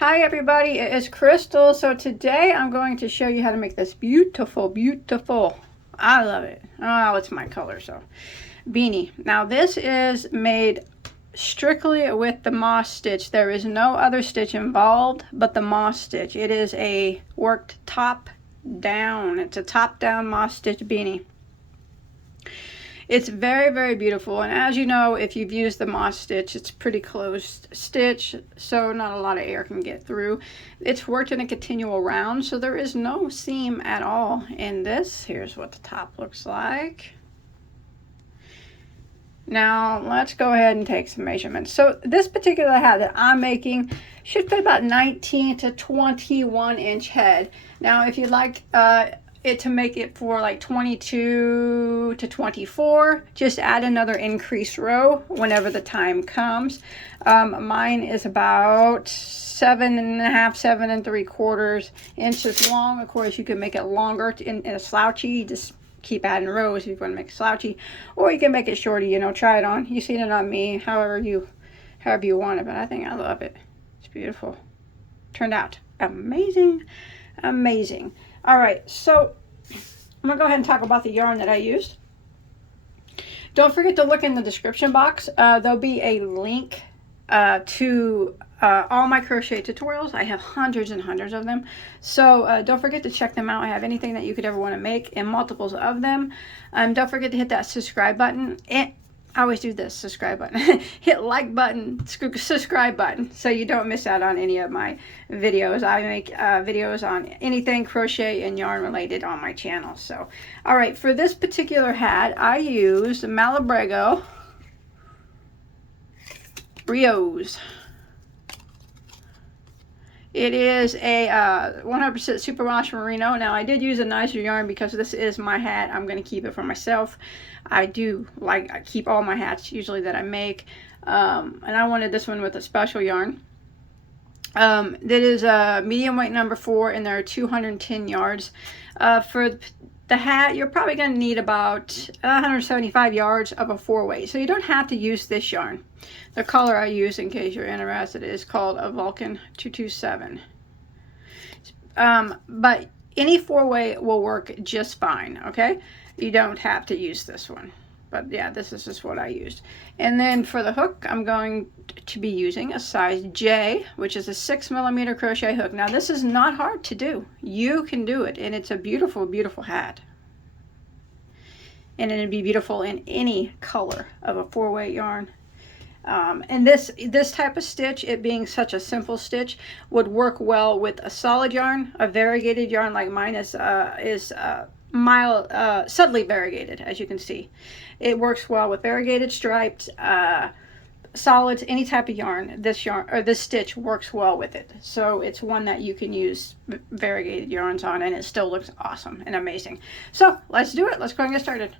Hi everybody, it is Crystal. So today I'm going to show you how to make this beautiful, I love it. Oh, it's my color, so beanie. Now this is made strictly with the moss stitch. There is no other stitch involved but the moss stitch. It is a worked top down. It's a top down moss stitch beanie. It's very, very beautiful, and as you know, if you've used the moss stitch, it's pretty closed stitch, so not a lot of air can get through. It's worked in a continual round, so there is no seam at all in this. Here's what the top looks like. Now let's go ahead and take some measurements. So this particular hat that I'm making should fit about 19 to 21 inch head. Now if you'd like it to make it for like 22 to 24, just add another increased row whenever the time comes. Mine is about 7.5, 7.75 inches long. Of course, you can make it longer in a slouchy. Just keep adding rows if you want to make it slouchy, or you can make it shorter. You know, try it on. You've seen it on me, however you want it. But I think I love it. It's beautiful. Turned out amazing, amazing. All right, so I'm gonna go ahead and talk about the yarn that I used. Don't forget to look in the description box. There'll be a link to all my crochet tutorials. I have hundreds and hundreds of them, so don't forget to check them out. I have anything that you could ever want to make and multiples of them. Don't forget to hit that subscribe button. I always do this, subscribe button. Hit like button, subscribe button, so you don't miss out on any of my videos. I make videos on anything crochet and yarn related on my channel. So, all right, for this particular hat, I use Malabrego Rios. It is a 100% superwash merino. Now I did use a nicer yarn because this is my hat. I'm going to keep it for myself. I keep all my hats usually that I make, and I wanted this one with a special yarn. That is a medium weight number 4, and there are 210 yards. For the hat, you're probably going to need about 175 yards of a 4-weight, so you don't have to use this yarn. The color I use, in case you're interested, is called a Vulcan 227. But any 4-weight will work just fine, okay? You don't have to use this one. But yeah, this is just what I used. And then for the hook, I'm going to be using a size J, which is a 6mm crochet hook. Now this is not hard to do. You can do it, and it's a beautiful, beautiful hat. And it'd be beautiful in any color of a 4-weight yarn. And this type of stitch, it being such a simple stitch, would work well with a solid yarn. A variegated yarn like mine is subtly variegated, as you can see. It works well with variegated, striped, solids, any type of yarn. This stitch works well with it. So it's one that you can use variegated yarns on, and it still looks awesome and amazing. So let's do it. Let's go and get started.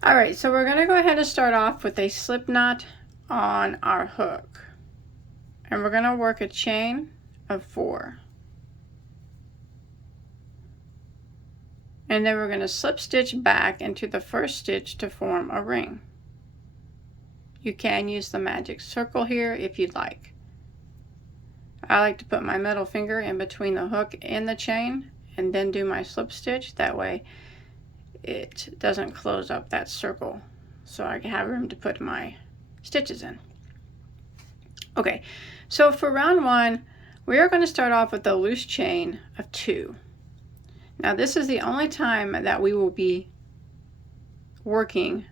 All right, so we're going to go ahead and start off with a slip knot on our hook, and we're going to work a chain of 4, and then we're going to slip stitch back into the first stitch to form a ring. You can use the magic circle here if you'd like. I like to put my middle finger in between the hook and the chain and then do my slip stitch. That way it doesn't close up that circle, so I can have room to put my stitches in. Okay, so for round 1, we are going to start off with a loose chain of 2. Now this is the only time that we will be working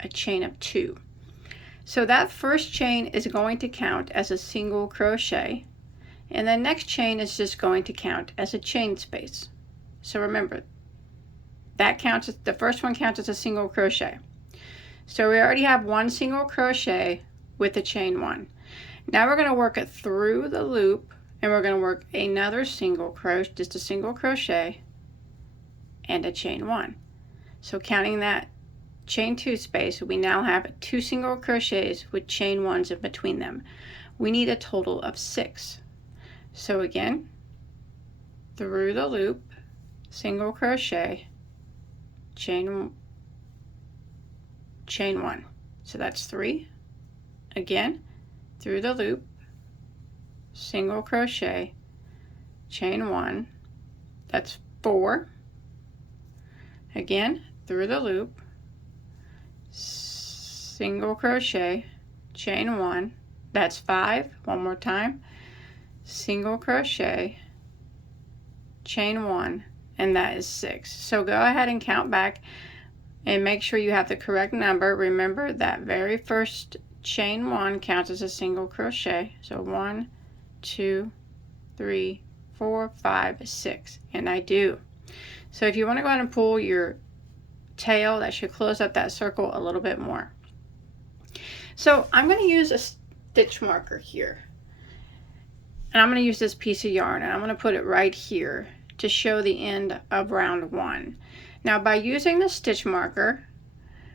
a chain of 2. So that first chain is going to count as a single crochet, and the next chain is just going to count as a chain space. So remember, that counts as, the first one counts as a single crochet. So we already have 1 single crochet with the chain 1. Now we're going to work it through the loop, and we're going to work another single crochet, just a single crochet and a chain 1. So counting that chain 2 space, we now have 2 single crochets with chain 1s in between them. We need a total of 6. So again, through the loop, single crochet, chain 1. So that's 3. Again, through the loop, single crochet, chain 1, that's 4. Again, through the loop, single crochet, chain 1, that's 5. One more time, single crochet, chain 1, and that is 6. So go ahead and count back and make sure you have the correct number. Remember that very first chain 1 counts as a single crochet. So 1, 2, 3, 4, 5, 6, and I do. So if you want to go ahead and pull your tail, that should close up that circle a little bit more. So I'm going to use a stitch marker here, and I'm going to use this piece of yarn, and I'm going to put it right here to show the end of round 1. Now by using the stitch marker,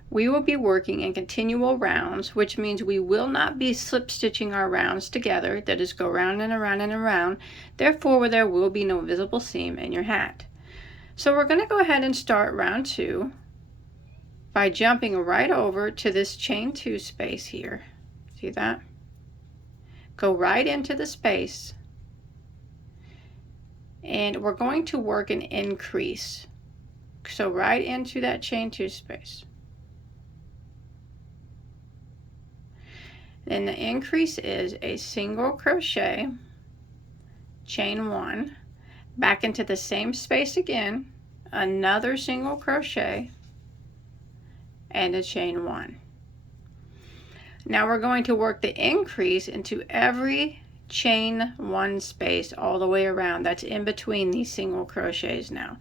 we will be working in continual rounds, which means we will not be slip stitching our rounds together, that is, go round and around and around. Therefore there will be no visible seam in your hat. So we're going to go ahead and start round 2 by jumping right over to this chain 2 space here. See that? Go right into the space, and we're going to work an increase. So right into that chain 2 space. Then the increase is a single crochet, chain 1, back into the same space again, another single crochet, and a chain 1. Now we're going to work the increase into every chain 1 space all the way around. That's in between these single crochets now.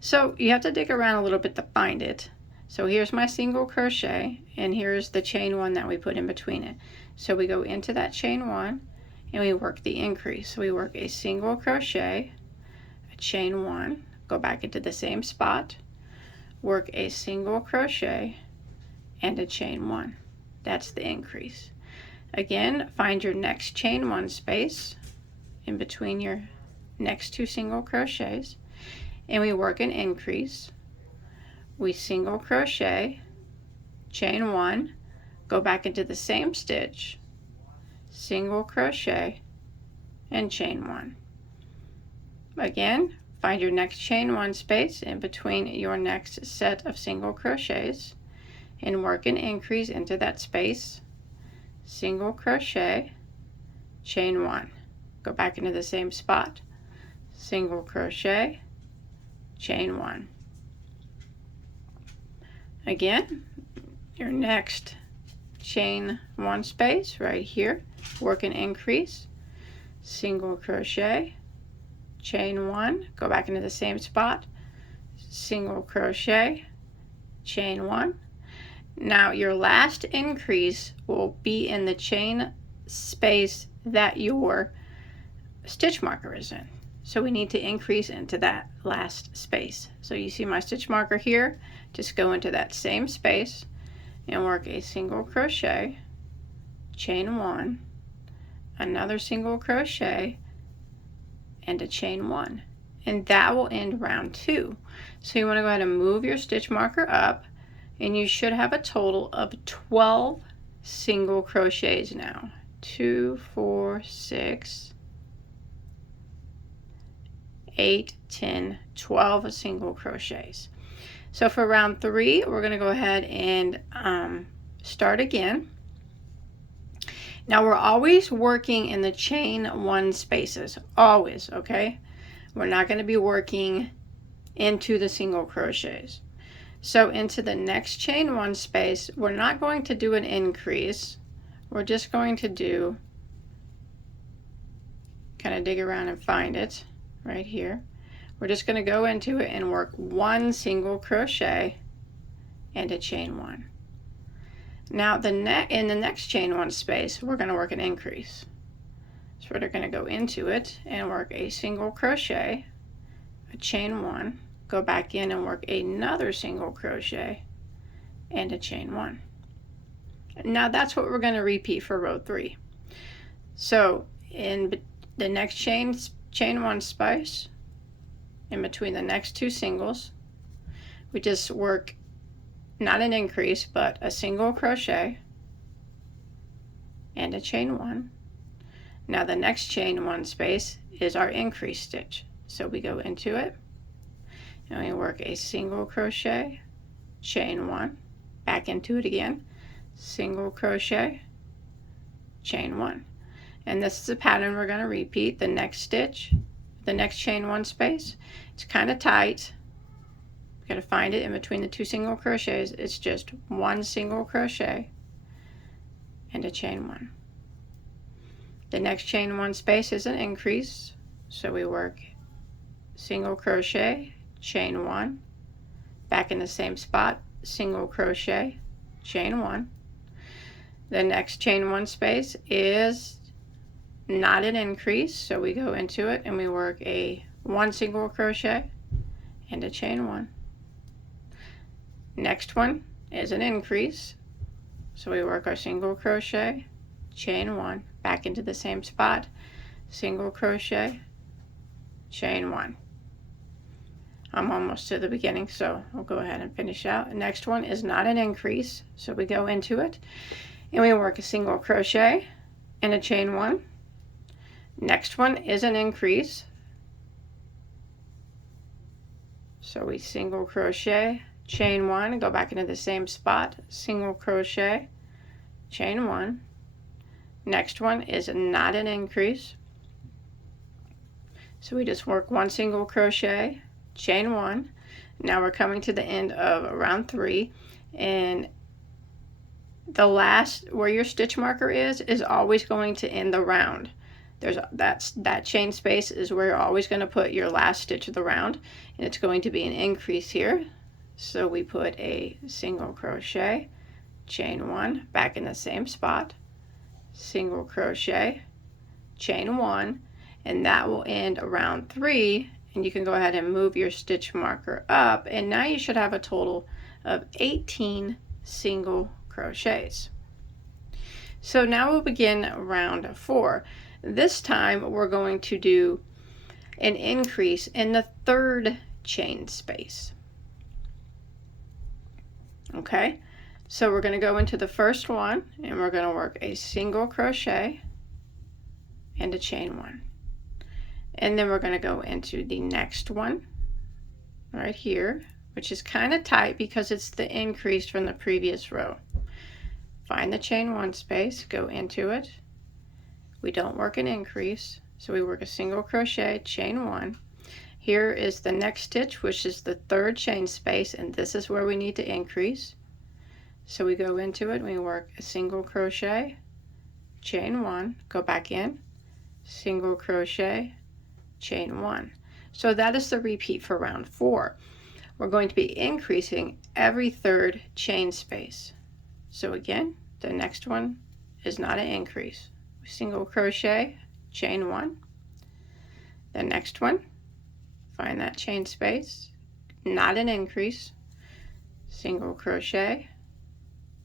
So you have to dig around a little bit to find it. So here's my single crochet, and here's the chain 1 that we put in between it. So we go into that chain 1 and we work the increase. So we work a single crochet, a chain 1, go back into the same spot, work a single crochet, and a chain 1. That's the increase. Again, find your next chain 1 space in between your next 2 single crochets, and we work an increase. We single crochet, chain 1, go back into the same stitch, single crochet, and chain 1. Again, find your next chain 1 space in between your next set of single crochets and work an increase into that space, single crochet, chain 1, go back into the same spot, single crochet, chain 1. Again, your next chain 1 space right here, work an increase, single crochet, chain 1, go back into the same spot, single crochet, chain 1. Now your last increase will be in the chain space that your stitch marker is in. So we need to increase into that last space. So you see my stitch marker here, just go into that same space and work a single crochet, chain 1, another single crochet, and a chain 1. And that will end round 2. So you want to go ahead and move your stitch marker up, and you should have a total of 12 single crochets now. 2, 4, 6, 8, 10, 12 single crochets. So for round 3, we're going to go ahead and start again. Now we're always working in the chain 1 spaces, always, okay? We're not going to be working into the single crochets. So into the next chain 1 space, we're not going to do an increase. We're just going to do, kind of dig around and find it right here. We're just going to go into it and work 1 single crochet and a chain 1. Now in the next chain 1 space, we're going to work an increase. So we're going to go into it and work a single crochet, a chain 1, go back in and work another single crochet and a chain 1. Now that's what we're going to repeat for row 3. So in the next chain 1 space, in between the next 2 singles, we just work not an increase but a single crochet and a chain 1. Now the next chain one space is our increase stitch. So we go into it and we work a single crochet, chain one, back into it again, single crochet, chain one. And this is a pattern we're going to repeat. The next stitch, the next chain one space, it's kind of tight. You got to find it in between the two single crochets. It's just one single crochet and a chain one. The next chain one space is an increase, so we work single crochet, chain one, back in the same spot, single crochet, chain one. The next chain one space is not an increase, so we go into it and we work a one single crochet and a chain one. Next one is an increase, so we work our single crochet, chain one, back into the same spot, single crochet, chain one. I'm almost to the beginning, so I'll go ahead and finish out. The next one is not an increase, so we go into it and we work a single crochet and a chain one. Next one is an increase, so we single crochet, chain one, go back into the same spot, single crochet, chain one. Next one is not an increase, so we just work one single crochet, chain one. Now we're coming to the end of round 3, and the last where your stitch marker is always going to end the round. That chain space is where you're always going to put your last stitch of the round, and it's going to be an increase here. So we put a single crochet, chain one, back in the same spot, single crochet, chain one, and that will end round 3. And you can go ahead and move your stitch marker up, and now you should have a total of 18 single crochets. So now we'll begin round 4. This time we're going to do an increase in the 3rd chain space. Okay, so we're going to go into the first one and we're going to work a single crochet and a chain one. And then we're going to go into the next one right here, which is kind of tight because it's the increase from the previous row. Find the chain one space, go into it. We don't work an increase, so we work a single crochet, chain one. Here is the next stitch, which is the 3rd chain space, and this is where we need to increase. So we go into it and we work a single crochet, chain one, go back in, single crochet, chain one. So that is the repeat for round 4. We're going to be increasing every 3rd chain space. So again, the next one is not an increase. Single crochet, chain one. The next one, find that chain space, not an increase, single crochet,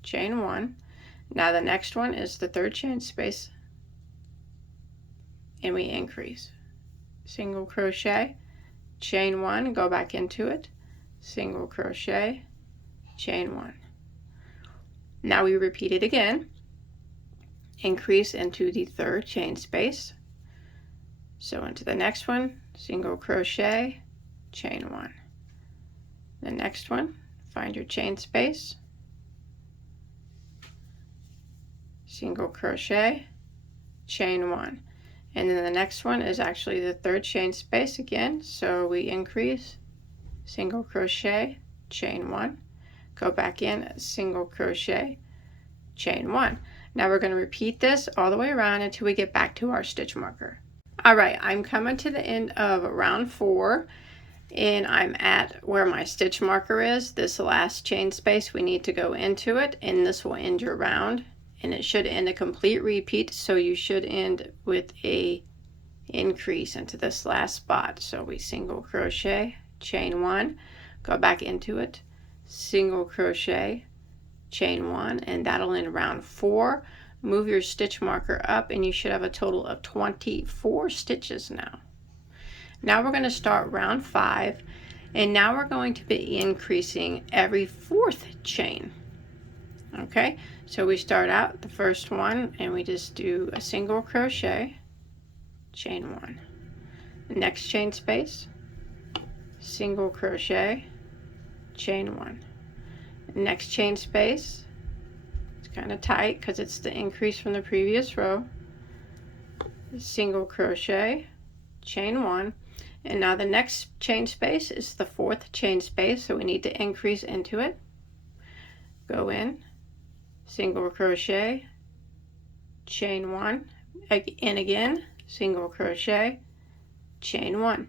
chain one. Now the next one is the 3rd chain space, and we increase, single crochet, chain one, go back into it, single crochet, chain one. Now we repeat it again, increase into the 3rd chain space. So into the next one, single crochet, chain one. The next one, find your chain space, single crochet, chain one. And then the next one is actually the 3rd chain space again, so we increase, single crochet, chain one, go back in, single crochet, chain one. Now we're going to repeat this all the way around until we get back to our stitch marker. Alright, I'm coming to the end of round 4, and I'm at where my stitch marker is. This last chain space, we need to go into it, and this will end your round, and it should end a complete repeat, so you should end with a increase into this last spot. So we single crochet, chain one, go back into it, single crochet, chain one, and that'll end round 4. Move your stitch marker up and you should have a total of 24 stitches now. Now we're going to start round 5, and now we're going to be increasing every 4th chain. Okay, so we start out the first one and we just do a single crochet, chain 1. Next chain space, single crochet, chain 1. Next chain space, it's kind of tight because it's the increase from the previous row, single crochet, chain 1. And now the next chain space is the 4th chain space, so we need to increase into it. Go in, single crochet, chain 1, and again, single crochet, chain 1.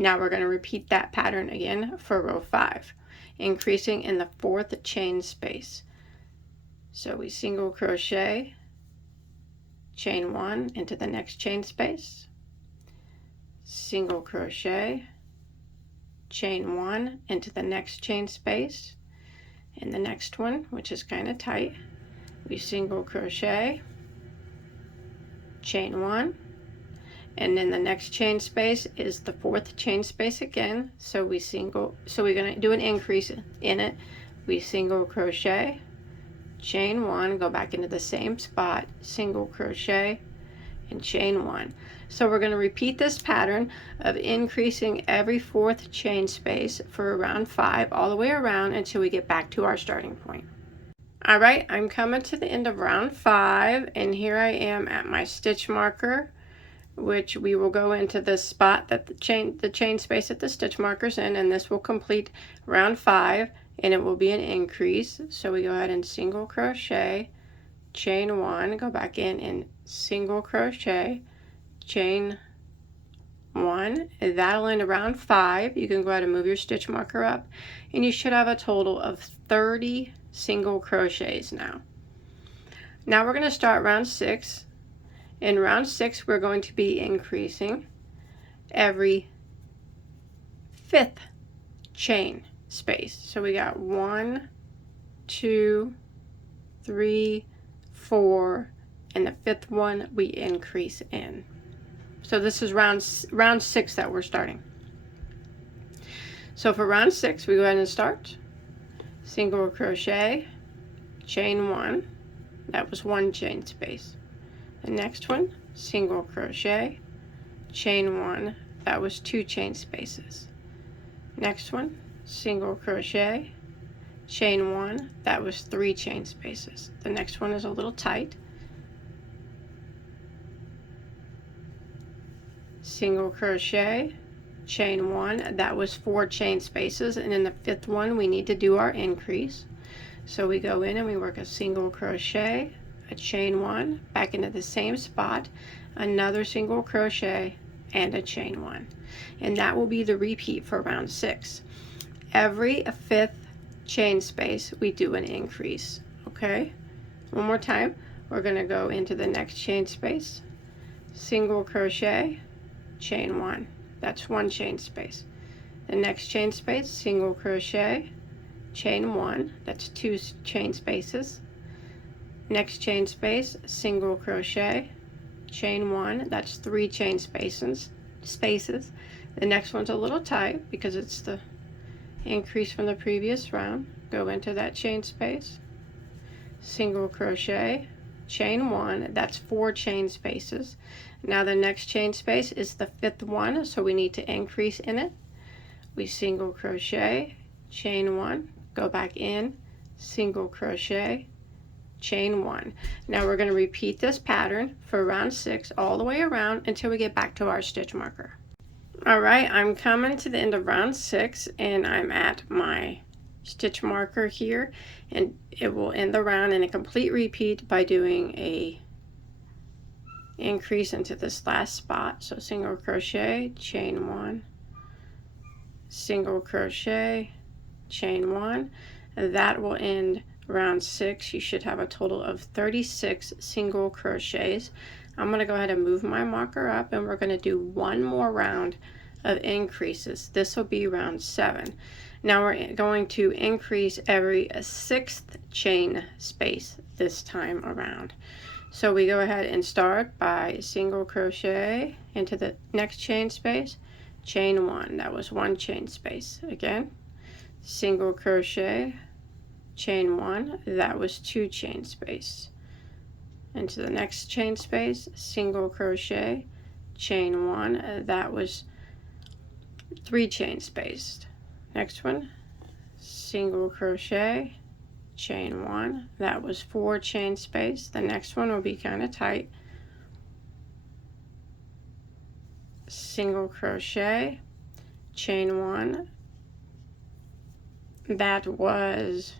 Now we're going to repeat that pattern again for row 5, increasing in the 4th chain space. So we single crochet, chain 1 into the next chain space, single crochet, chain 1 into the next chain space, and the next one, which is kind of tight, we single crochet, chain 1, and then the next chain space is the 4th chain space again, so we're going to do an increase in it. We single crochet, chain 1, go back into the same spot, single crochet, and chain 1. So we're going to repeat this pattern of increasing every 4th chain space for round 5 all the way around until we get back to our starting point. All right, I'm coming to the end of round 5, and here I am at my stitch marker, which we will go into this spot that the chain space that the stitch marker's in, and this will complete round 5, and it will be an increase. So we go ahead and single crochet, chain 1, go back in and single crochet, chain 1. That'll end around 5. You can go ahead and move your stitch marker up, and you should have a total of 30 single crochets now. Now we're going to start round 6. In round 6, we're going to be increasing every 5th chain space. So we got 1, 2, 3, 4, and the 5th one we increase in. So this is round 6 that we're starting. So for round 6, we go ahead and start single crochet, chain 1, that was 1 chain space. The next one, single crochet, chain 1, that was 2 chain spaces. Next one, single crochet, chain 1, that was 3 chain spaces. The next one is a little tight, single crochet, chain 1, that was 4 chain spaces, and in the 5th one we need to do our increase. So we go in and we work a single crochet, a chain 1, back into the same spot, another single crochet, and a chain 1. And that will be the repeat for round 6. Every 5th chain space we do an increase. Okay, one more time. We're going to go into the next chain space, single crochet, chain 1, that's 1 chain space. The next chain space, single crochet, chain 1, that's 2 chain spaces. Next chain space, single crochet, chain 1, that's 3 chain spaces. The next one's a little tight because it's the increase from the previous round. Go into that chain space, single crochet, chain 1, that's 4 chain spaces. Now the next chain space is the 5th one, so we need to increase in it. We single crochet, chain 1, go back in, single crochet, chain 1. Now we're going to repeat this pattern for round 6 all the way around until we get back to our stitch marker. All right, I'm coming to the end of round 6, and I'm at my stitch marker here, and it will end the round in a complete repeat by doing a increase into this last spot. So single crochet, chain 1, single crochet, chain 1. That will end round 6. You should have a total of 36 single crochets. I'm going to go ahead and move my marker up, and we're going to do one more round of increases. This will be round 7. Now we're going to increase every 6th chain space this time around. So we go ahead and start by single crochet into the next chain space, chain 1, that was 1 chain space. Again, single crochet, chain 1, that was 2 chain space. Into the next chain space, single crochet, chain 1, that was 3 chain spaced. Next one, single crochet, chain 1, that was 4 chain space. The next one will be kind of tight. Single crochet, chain 1, that was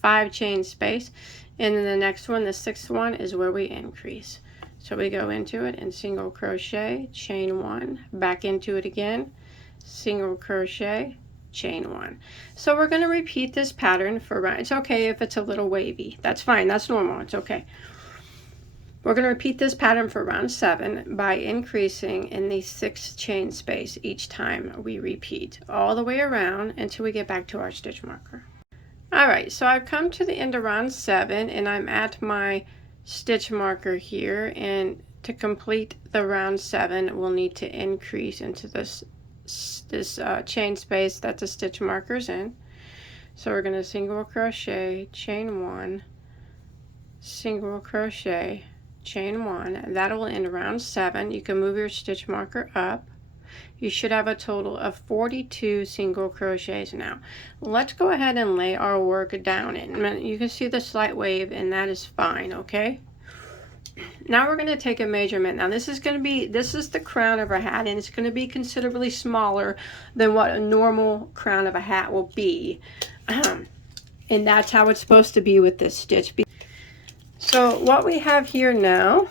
5 chain space, and then the next one, the 6th one, is where we increase. So we go into it and single crochet, chain 1, back into it again, single crochet, chain 1. So we're going to repeat this pattern for round. It's okay if it's a little wavy. That's fine. That's normal. It's okay. We're going to repeat this pattern for round 7 by increasing in the 6th chain space each time we repeat all the way around until we get back to our stitch marker. Alright, so I've come to the end of round 7 and I'm at my stitch marker here, and to complete the round 7 we'll need to increase into this chain space that the stitch marker's in. So we're going to single crochet, chain 1, single crochet, chain 1. That will end round 7. You can move your stitch marker up. You should have a total of 42 single crochets now. Let's go ahead and lay our work down. And you can see the slight wave, and that is fine, okay? Now we're going to take a measurement. Now this is the crown of our hat, and it's going to be considerably smaller than what a normal crown of a hat will be. And that's how it's supposed to be with this stitch. So what we have here now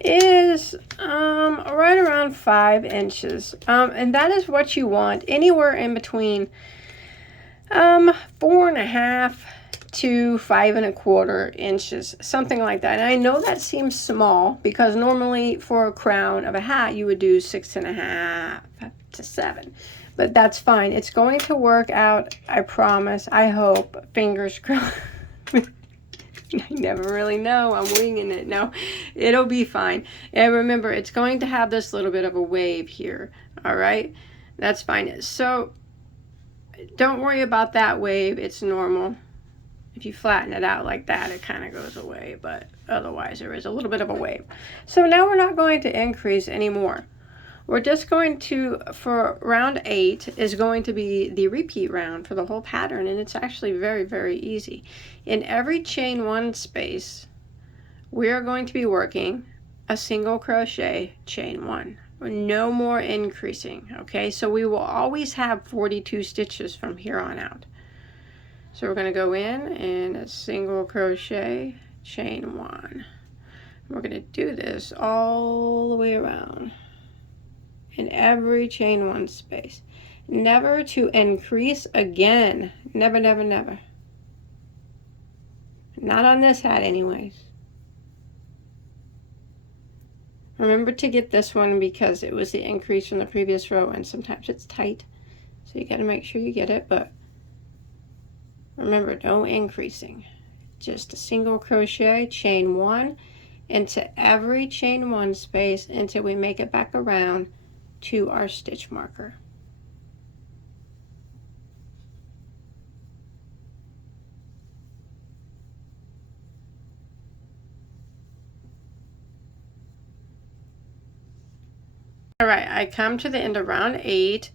is right around 5 inches, and that is what you want, anywhere in between 4.5 to 5.25 inches, something like that. And I know that seems small because normally for a crown of a hat you would do 6.5 to 7, but that's fine. It's going to work out, I promise. I hope. Fingers crossed. I never really know. I'm winging it. No, it'll be fine. And remember, it's going to have this little bit of a wave here. All right, that's fine. So don't worry about that wave. It's normal. If you flatten it out like that, it kind of goes away, but otherwise there is a little bit of a wave. So now we're not going to increase anymore. We're just going to, for round 8 is going to be the repeat round for the whole pattern, and it's actually very, very easy. In every chain 1 space, we are going to be working a single crochet, chain 1. No more increasing, okay? So we will always have 42 stitches from here on out. So we're going to go in and a single crochet, chain 1. We're going to do this all the way around in every chain 1 space. Never to increase again. Never, never, never. Not on this hat anyways. Remember to get this one because it was the increase from the previous row, and sometimes it's tight, so you got to make sure you get it. But remember, no increasing. Just a single crochet, chain 1 into every chain 1 space until we make it back around to our stitch marker. Alright, I come to the end of round 8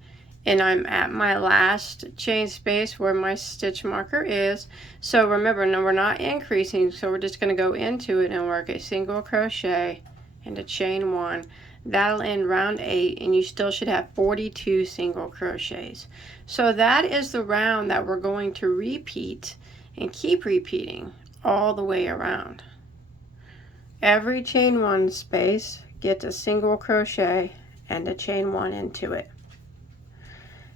and I'm at my last chain space where my stitch marker is. So remember, no, we're not increasing, so we're just going to go into it and work a single crochet into chain 1. That'll end round 8, and you still should have 42 single crochets. So that is the round that we're going to repeat and keep repeating all the way around. Every chain 1 space gets a single crochet and a chain 1 into it.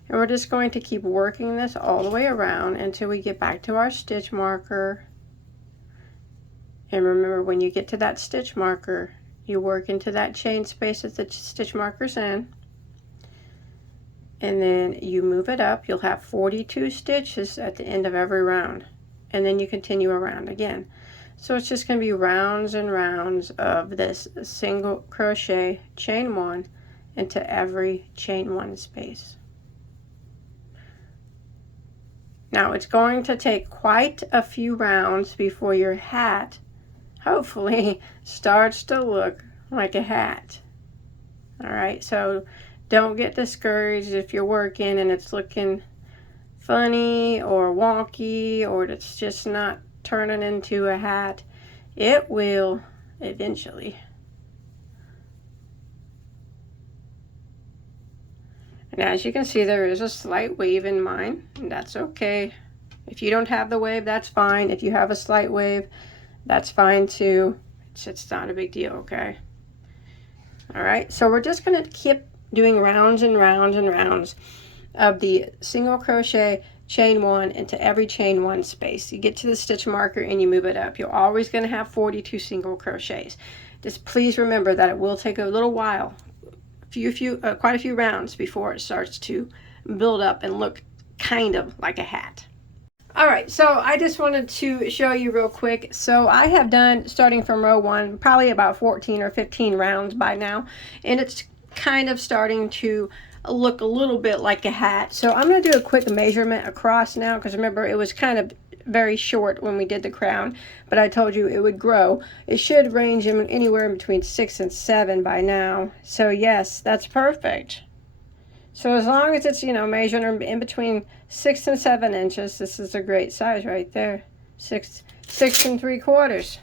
And we're just going to keep working this all the way around until we get back to our stitch marker. And remember, when you get to that stitch marker, you work into that chain space that the stitch marker's in, and then you move it up. You'll have 42 stitches at the end of every round, and then you continue around again. So it's just going to be rounds and rounds of this single crochet, chain 1 into every chain 1 space. Now it's going to take quite a few rounds before your hat hopefully starts to look like a hat. All right, so don't get discouraged if you're working and it's looking funny or wonky, or it's just not turning into a hat. It will eventually. And as you can see, there is a slight wave in mine, and that's okay. If you don't have the wave, that's fine. If you have a slight wave, that's fine too. It's not a big deal, okay? All right, so we're just gonna keep doing rounds and rounds and rounds of the single crochet chain one into every chain one space. You get to the stitch marker and you move it up. You're always going to have 42 single crochets. Just please remember that it will take a little while, quite a few rounds before it starts to build up and look kind of like a hat. All right, so I just wanted to show you real quick. So I have done, starting from row 1, probably about 14 or 15 rounds by now, and it's kind of starting to look a little bit like a hat. So I'm going to do a quick measurement across now, because remember it was kind of very short when we did the crown, but I told you it would grow. It should range in anywhere in between 6 and 7 by now. So yes, that's perfect. So as long as it's, you know, measured in between 6 and 7 inches, this is a great size right there. 6 3/4.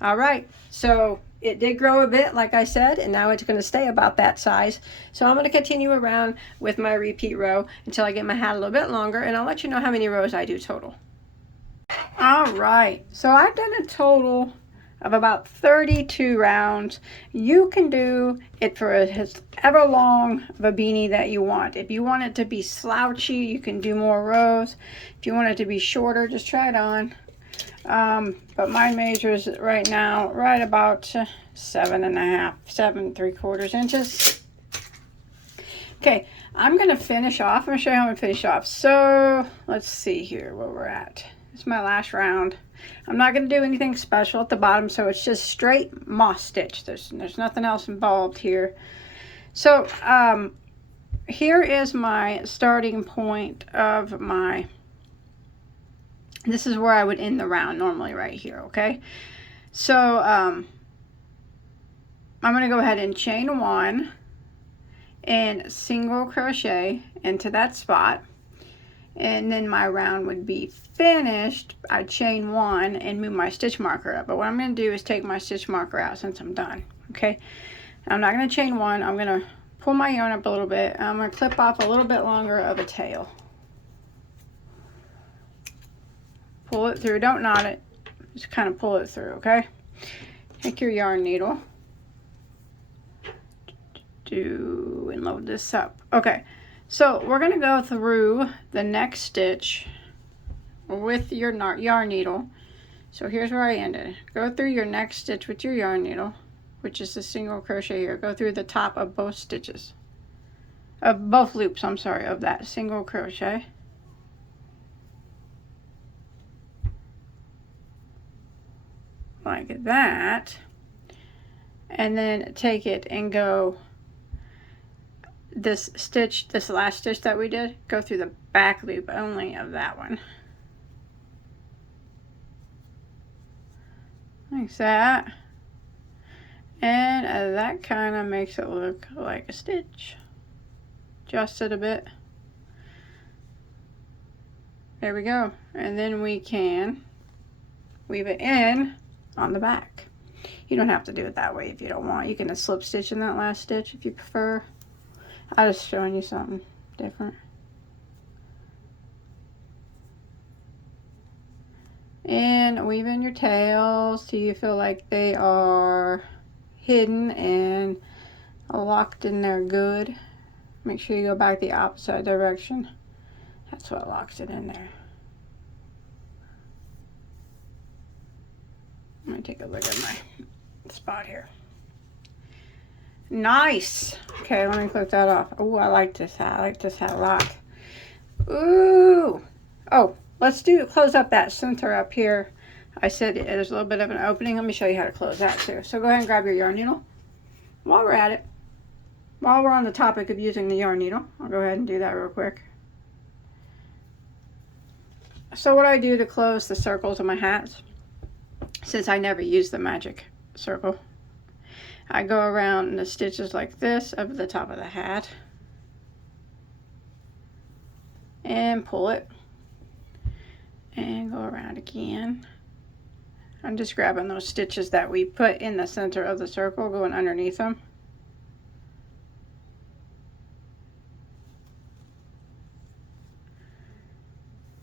All right, so it did grow a bit, like I said, and now it's going to stay about that size. So I'm going to continue around with my repeat row until I get my hat a little bit longer, and I'll let you know how many rows I do total. All right, so I've done a total of about 32 rounds. You can do it for however long of a beanie that you want. If you want it to be slouchy, you can do more rows. If you want it to be shorter, just try it on. But mine measures right now right about 7 3/4 inches. Okay, I'm gonna finish off. I'm gonna show you how I'm gonna finish off. So let's see here where we're at. It's my last round. I'm not going to do anything special at the bottom, so it's just straight moss stitch. There's nothing else involved here. So here is my starting point of my, this is where I would end the round normally, right here, okay? So I'm going to go ahead and chain 1 and single crochet into that spot. And then my round would be finished. I'd chain 1 and move my stitch marker up. But what I'm going to do is take my stitch marker out since I'm done. Okay, I'm not going to chain 1. I'm going to pull my yarn up a little bit. I'm going to clip off a little bit longer of a tail. Pull it through. Don't knot it. Just kind of pull it through. Okay. Take your yarn needle. And load this up. Okay. So we're going to go through the next stitch with your yarn needle. So here's where I ended. Go through your next stitch with your yarn needle, which is the single crochet here. Go through the top of both stitches, of both loops, I'm sorry, of that single crochet. Like that. And then take it and go this stitch, this last stitch that we did, go through the back loop only of that one. Like that. And that kind of makes it look like a stitch. Adjust it a bit. There we go. And then we can weave it in on the back. You don't have to do it that way if you don't want. You can just slip stitch in that last stitch if you prefer. I'm just showing you something different. And weave in your tails till you feel like they are hidden and locked in there good. Make sure you go back the opposite direction. That's what locks it in there. Let me take a look at my spot here. Nice. Okay, let me clip that off. Oh, I like this hat. I like this hat a lot. Ooh. Oh, let's close up that center up here. I said there's a little bit of an opening. Let me show you how to close that too. So go ahead and grab your yarn needle. While we're at it, while we're on the topic of using the yarn needle, I'll go ahead and do that real quick. So what I do to close the circles of my hats, since I never use the magic circle, I go around the stitches like this over the top of the hat and pull it and go around again. I'm just grabbing those stitches that we put in the center of the circle, going underneath them.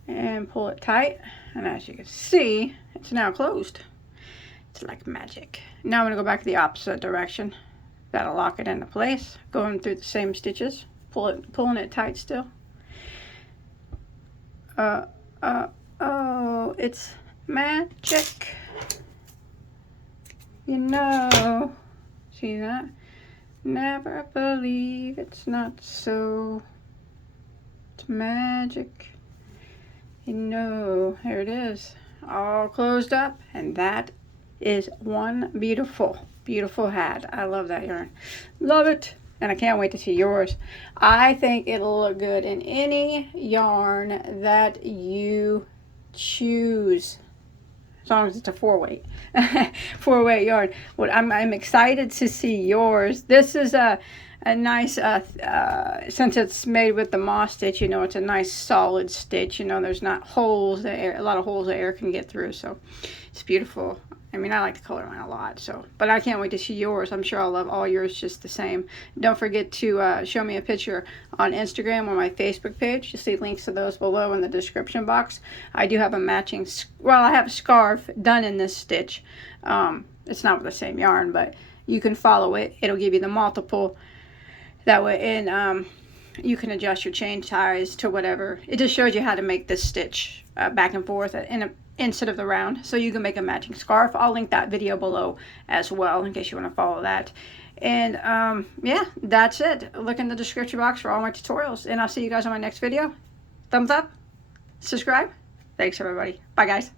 And pull it tight, and as you can see, it's now closed. It's like magic. Now I'm going to go back the opposite direction. That'll lock it into place. Going through the same stitches, pulling it tight still. Oh, it's magic. You know, see that? Never believe it's not so. It's magic. You know, there it is, all closed up, and that is one beautiful, beautiful hat. I love that yarn. Love it. And I can't wait to see yours. I think it'll look good in any yarn that you choose, as long as it's a 4-weight 4-weight yarn. What I'm excited to see yours. This is a nice since it's made with the moss stitch, you know, it's a nice solid stitch. You know, there's not holes that a lot of holes that air can get through, so it's beautiful. I mean, I like the color line a lot, so, but I can't wait to see yours. I'm sure I'll love all yours just the same. Don't forget to show me a picture on Instagram or my Facebook page. You'll see links to those below in the description box. I do have a matching, well, I have a scarf done in this stitch. It's not with the same yarn, but you can follow it. It'll give you the multiple that way, and you can adjust your chain ties to whatever. It just shows you how to make this stitch back and forth instead of the round, so you can make a matching scarf. I'll link that video below as well in case you want to follow that. And yeah, that's it. Look in the description box for all my tutorials, and I'll see you guys on my next video. Thumbs up, subscribe. Thanks everybody. Bye guys.